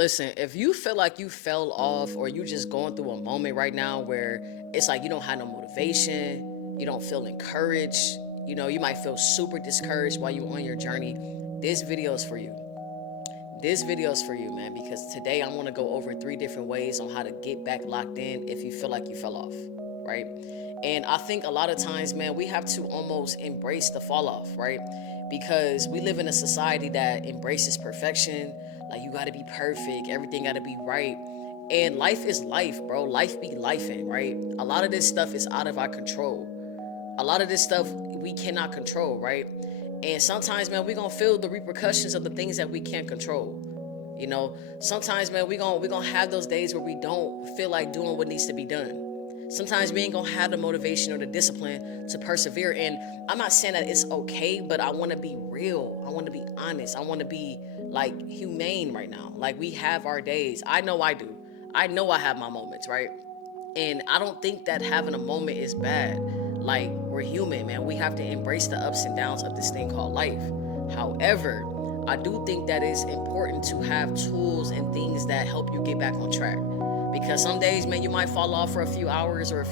Listen, if you feel like you fell off or you just going through a moment right now where it's like you don't have no motivation, you don't feel encouraged, you might feel super discouraged while you're on your journey, this video is for you. This video is for you, man, because today I want to go over 3 different ways on how to get back locked in if you feel like you fell off, right? And I think a lot of times, man, we have to almost embrace the fall off, right? Because we live in a society that embraces perfection. Like, you got to be perfect, everything got to be right. And life is life, bro. Life be lifing, right? A lot of this stuff is out of our control. A lot of this stuff we cannot control, right? And sometimes, man, we gonna feel the repercussions of the things that we can't control. Sometimes, man, we gonna have those days where we don't feel like doing what needs to be done. Sometimes we ain't gonna have the motivation or the discipline to persevere. And I'm not saying that it's okay, but I want to be real. I want to be honest. I want to be like humane right now. Like, we have our days. I know I do. I know I have my moments, right? And I don't think that having a moment is bad. Like, we're human, man. We have to embrace the ups and downs of this thing called life. However, I do think that it's important to have tools and things that help you get back on track. Because some days, man, you might fall off for a few hours or a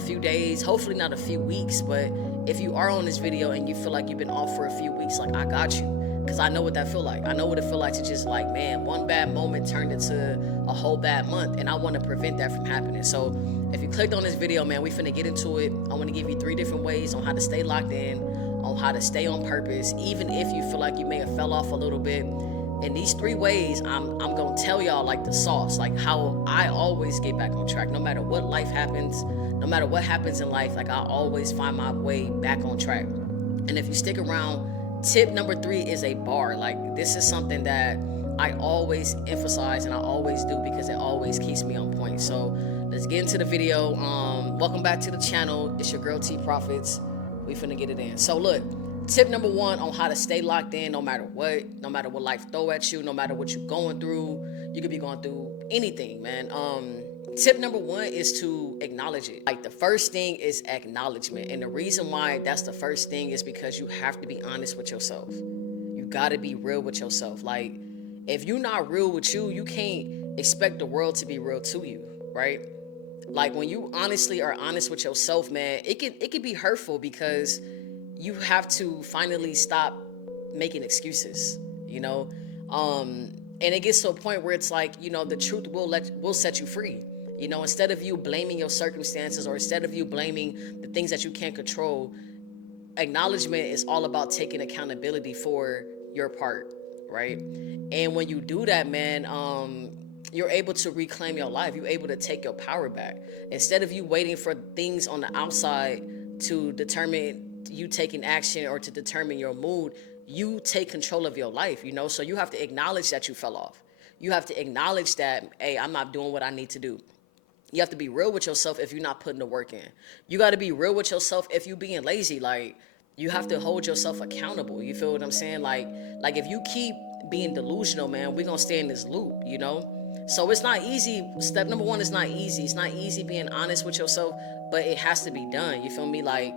few days, hopefully not a few weeks. But if you are on this video and you feel like you've been off for a few weeks, like, I got you. Because I know what that feel like. I know what it feel like to just, like, man, one bad moment turned into a whole bad month, and I want to prevent that from happening. So if you clicked on this video, man, we finna get into it. I want to give you 3 different ways on how to stay locked in, on how to stay on purpose, even if you feel like you may have fell off a little bit. And these 3 ways, I'm gonna tell y'all, like, the sauce, like how I always get back on track, no matter what life happens, no matter what happens in life. Like, I always find my way back on track. And if you stick around, tip number 3 is a bar. Like, this is something that I always emphasize and I always do because it always keeps me on point. So let's get into the video. Welcome back to the channel. It's your girl T Profits. We finna get it in. So look, tip number 1 on how to stay locked in no matter what life throw at you, no matter what you're going through. You could be going through anything, man. Tip number 1 is to acknowledge it. Like, the first thing is acknowledgement. And the reason why that's the first thing is because you have to be honest with yourself. You got to be real with yourself. Like, if you're not real with you, you can't expect the world to be real to you, right? Like, when you honestly are honest with yourself, man, it could be hurtful because you have to finally stop making excuses, and it gets to a point where it's like, the truth will set you free. Instead of you blaming your circumstances or instead of you blaming the things that you can't control, acknowledgement is all about taking accountability for your part, right? And when you do that, man, you're able to reclaim your life. You're able to take your power back. Instead of you waiting for things on the outside to determine you taking action or to determine your mood, you take control of your life, So you have to acknowledge that you fell off. You have to acknowledge that, hey, I'm not doing what I need to do. You have to be real with yourself if you're not putting the work in. You got to be real with yourself if you're being lazy. Like, you have to hold yourself accountable. You feel what I'm saying? Like if you keep being delusional, man, we're going to stay in this loop, So it's not easy. Step number 1 is not easy. It's not easy being honest with yourself, but it has to be done. You feel me? Like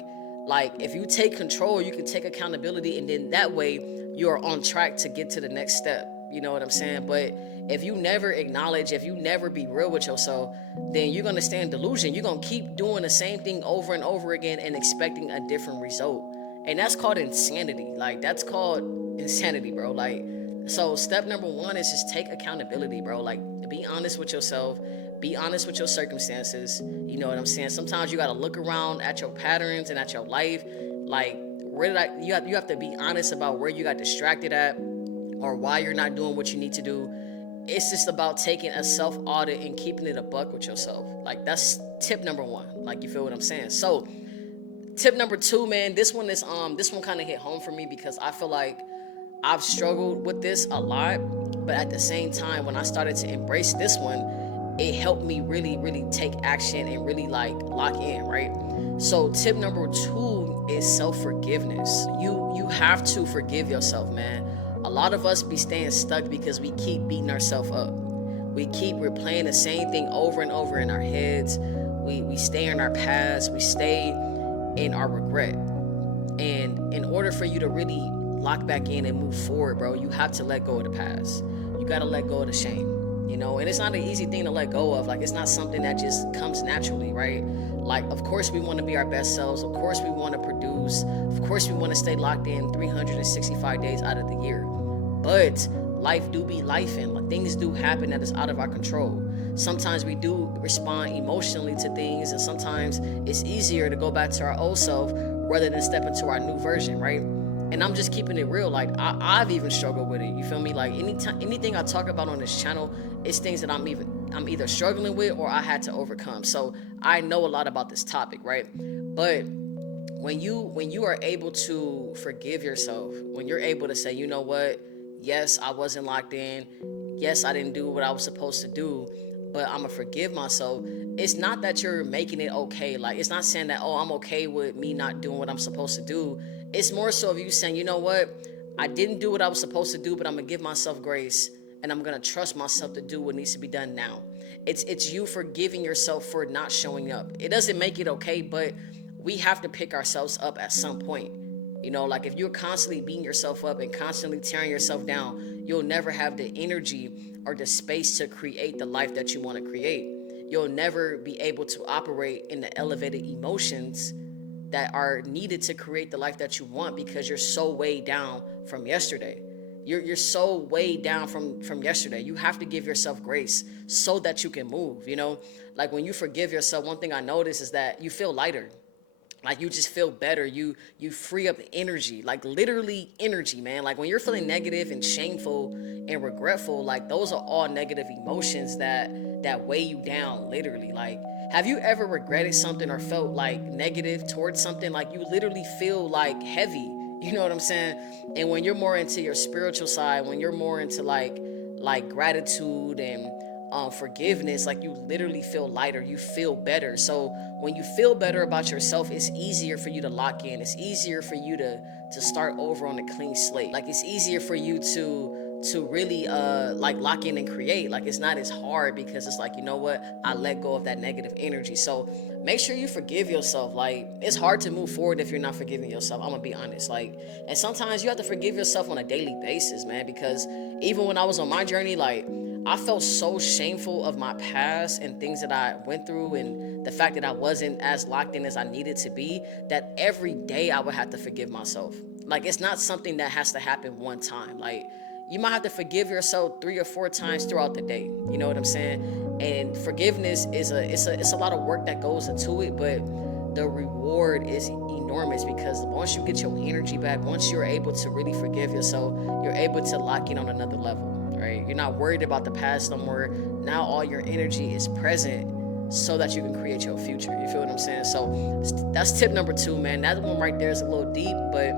if you take control, you can take accountability, and then that way you're on track to get to the next step. You know what I'm saying? But if you never acknowledge, if you never be real with yourself, then you're going to stay in delusion. You're going to keep doing the same thing over and over again and expecting a different result. And that's called insanity. Like, that's called insanity, bro. Like, so step number 1 is just take accountability, bro. Like, be honest with yourself. Be honest with your circumstances. You know what I'm saying? Sometimes you got to look around at your patterns and at your life. Like, you have to be honest about where you got distracted at or why you're not doing what you need to do. It's just about taking a self-audit and keeping it a buck with yourself. Like, that's tip number 1. Like, you feel what I'm saying? So tip number 2, man, this one kind of hit home for me because I feel like I've struggled with this a lot, but at the same time, when I started to embrace this one, it helped me really, really take action and really, like, lock in, right? So tip number 2 is self-forgiveness. You have to forgive yourself, man. A lot of us be staying stuck because we keep beating ourselves up. We keep replaying the same thing over and over in our heads. We stay in our past. We stay in our regret. And in order for you to really lock back in and move forward, bro, you have to let go of the past. you got to let go of the shame. And it's not an easy thing to let go of. Like, it's not something that just comes naturally, right? Like, of course we want to be our best selves, of course we want to produce, of course we want to stay locked in 365 days out of the year, but life do be life, and like, things do happen that is out of our control. Sometimes we do respond emotionally to things, and sometimes it's easier to go back to our old self rather than step into our new version, right? And I'm just keeping it real. Like, I've even struggled with it. You feel me? Like, anything I talk about on this channel, it's things that I'm either struggling with or I had to overcome. So I know a lot about this topic, right? But when you are able to forgive yourself, when you're able to say, you know what, yes, I wasn't locked in, yes, I didn't do what I was supposed to do, but I'm gonna forgive myself. It's not that you're making it okay. Like, it's not saying that, oh, I'm okay with me not doing what I'm supposed to do. It's more so of you saying, you know what, I didn't do what I was supposed to do, but I'm gonna give myself grace, and I'm gonna trust myself to do what needs to be done now. It's you forgiving yourself for not showing up. It doesn't make it okay, but we have to pick ourselves up at some point. Like, if you're constantly beating yourself up and constantly tearing yourself down, you'll never have the energy or the space to create the life that you want to create. You'll never be able to operate in the elevated emotions that are needed to create the life that you want, because you're so weighed down from yesterday. You're so weighed down from yesterday. You have to give yourself grace so that you can move. Like, when you forgive yourself, one thing I notice is that you feel lighter. Like, you just feel better. You free up energy, like literally energy, man. Like, when you're feeling negative and shameful and regretful, like, those are all negative emotions that weigh you down, literally. Like, have you ever regretted something or felt like negative towards something? Like, you literally feel like heavy. You know what I'm saying? And when you're more into your spiritual side, when you're more into like gratitude and forgiveness, like, you literally feel lighter, you feel better. So when you feel better about yourself, it's easier for you to lock in. It's easier for you to start over on a clean slate. Like, it's easier for you to really like lock in and create. Like, it's not as hard, because it's like, you know what, I let go of that negative energy. So make sure you forgive yourself. Like, it's hard to move forward if you're not forgiving yourself. I'm gonna be honest. Like, and sometimes you have to forgive yourself on a daily basis, man, because even when I was on my journey, like, I felt so shameful of my past and things that I went through, and the fact that I wasn't as locked in as I needed to be, that every day I would have to forgive myself. Like, it's not something that has to happen one time. Like, you might have to forgive yourself 3 or 4 times throughout the day. You know what I'm saying? And forgiveness is it's a lot of work that goes into it, but the reward is enormous, because once you get your energy back, once you're able to really forgive yourself, you're able to lock in on another level, right? You're not worried about the past no more. Now all your energy is present so that you can create your future. You feel what I'm saying? So that's tip number 2, man. That one right there is a little deep, but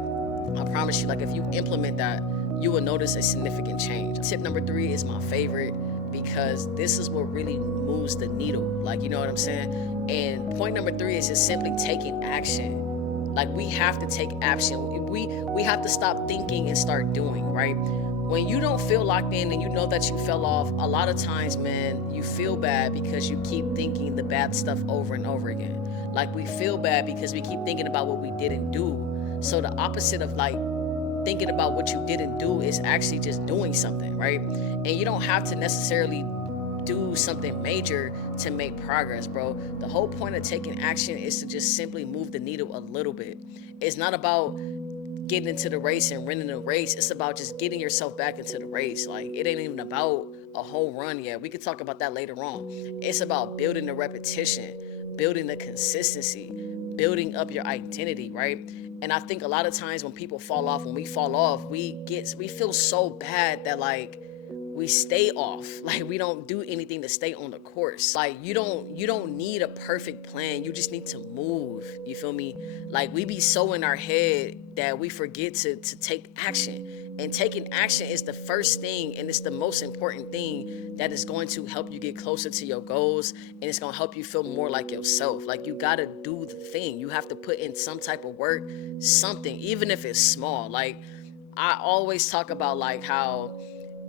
I promise you, like, if you implement that, you will notice a significant change. Tip number 3 is my favorite, because this is what really moves the needle. Like, you know what I'm saying? And point number 3 is just simply taking action. Like, we have to take action. We have to stop thinking and start doing, right? When you don't feel locked in and you know that you fell off, a lot of times, man, you feel bad because you keep thinking the bad stuff over and over again. Like, we feel bad because we keep thinking about what we didn't do. So the opposite of like thinking about what you didn't do is actually just doing something, right? And you don't have to necessarily do something major to make progress, bro. The whole point of taking action is to just simply move the needle a little bit. It's not about getting into the race and winning the race. It's about just getting yourself back into the race. Like, it ain't even about a whole run yet. We could talk about that later on. It's about building the repetition, building the consistency, building up your identity, right? And I think a lot of times when people fall off, when we fall off, we feel so bad that, like, we stay off. Like, we don't do anything to stay on the course. Like, you don't need a perfect plan. You just need to move. You feel me? Like, we be so in our head that we forget to take action. And taking action is the first thing, and it's the most important thing that is going to help you get closer to your goals, and it's gonna help you feel more like yourself. Like, you gotta do the thing. You have to put in some type of work, something, even if it's small. Like, I always talk about, like, how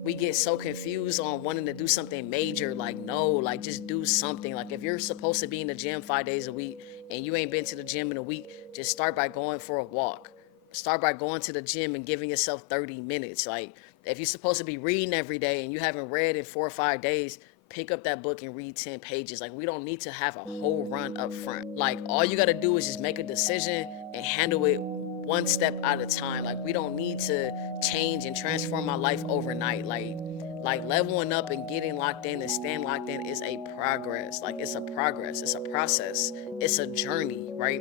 we get so confused on wanting to do something major. Like, no, like, just do something. Like, if you're supposed to be in the gym 5 days a week and you ain't been to the gym in a week, just start by going for a walk. Start by going to the gym and giving yourself 30 minutes. Like, If you're supposed to be reading every day and you haven't read in 4 or 5 days, pick up that book and read 10 pages. Like, we don't need to have a whole run up front. Like, all you got to do is just make a decision and handle it one step at a time. Like, we don't need to change and transform our life overnight. Like leveling up and getting locked in and staying locked in is a progress. Like, it's a progress, it's a process, it's a journey, right?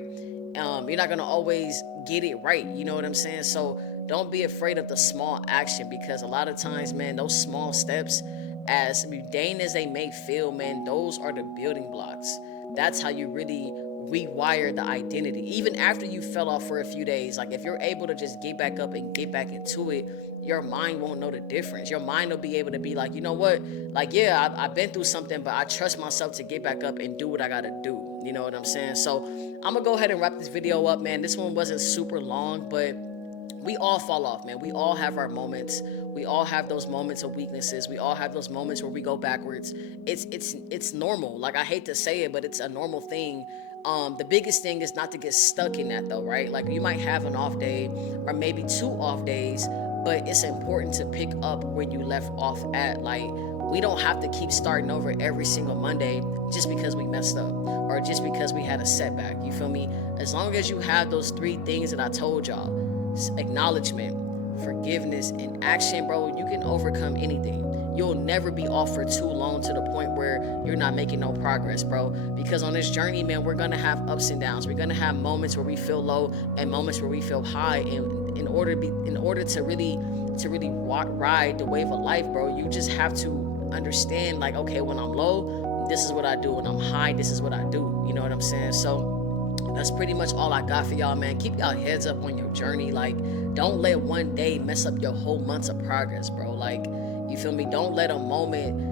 You're not gonna always get it right, you know what I'm saying? So don't be afraid of the small action, because a lot of times, man, those small steps, as mundane as they may feel, man, those are the building blocks. That's how you really rewire the identity. Even after you fell off for a few days, like, if you're able to just get back up and get back into it, your mind won't know the difference. Your mind will be able to be like, you know what? Like, yeah, I've been through something, but I trust myself to get back up and do what I gotta do. You know what I'm saying? So I'm gonna go ahead and wrap this video up, man. This one wasn't super long, but we all fall off, man. We all have our moments. We all have those moments of weaknesses. We all have those moments where we go backwards. It's normal. Like, I hate to say it, but it's a normal thing. The biggest thing is not to get stuck in that, though, right? Like, you might have an off day or maybe 2 off days, but it's important to pick up where you left off at. Like, we don't have to keep starting over every single Monday just because we messed up or just because we had a setback. You feel me? As long as you have those 3 things that I told y'all: acknowledgement, forgiveness, and action, bro, you can overcome anything. You'll never be off for too long to the point where you're not making no progress, bro. Because on this journey, man, we're gonna have ups and downs. We're gonna have moments where we feel low and moments where we feel high. And in order to really ride the wave of life, bro, you just have to understand, like, okay, when I'm low, this is what I do. When I'm high, this is what I do. You know what I'm saying? So that's pretty much all I got for y'all, man. Keep y'all heads up on your journey. Like, don't let one day mess up your whole months of progress, bro. Like, you feel me? Don't let a moment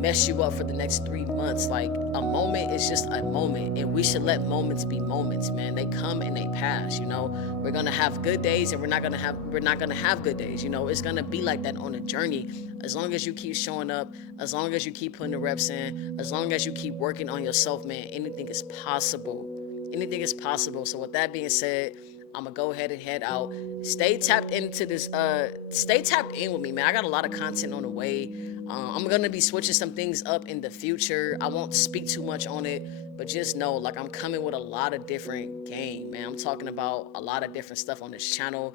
mess you up for the next 3 months. Like, a moment is just a moment, and we should let moments be moments, man. They come and they pass. You know, we're gonna have good days, and we're not gonna have good days. You know, it's gonna be like that on a journey. As long as you keep showing up, as long as you keep putting the reps in, as long as you keep working on yourself, man, anything is possible. Anything is possible. So with that being said, I'm gonna go ahead and head out. Stay tapped into this. Stay tapped in with me, man. I got a lot of content on the way. I'm gonna be switching some things up in the future. I won't speak too much on it, but just know, like, I'm coming with a lot of different game, man. I'm talking about a lot of different stuff on this channel.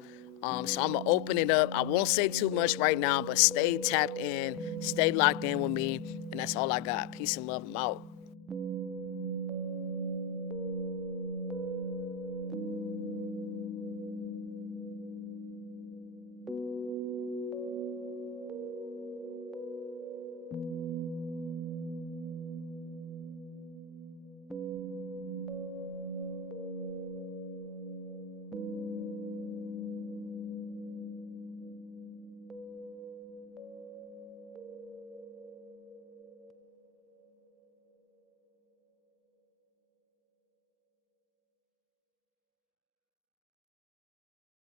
So I'm gonna open it up. I won't say too much right now, but stay tapped in, stay locked in with me, and that's all I got. Peace and love. I'm out.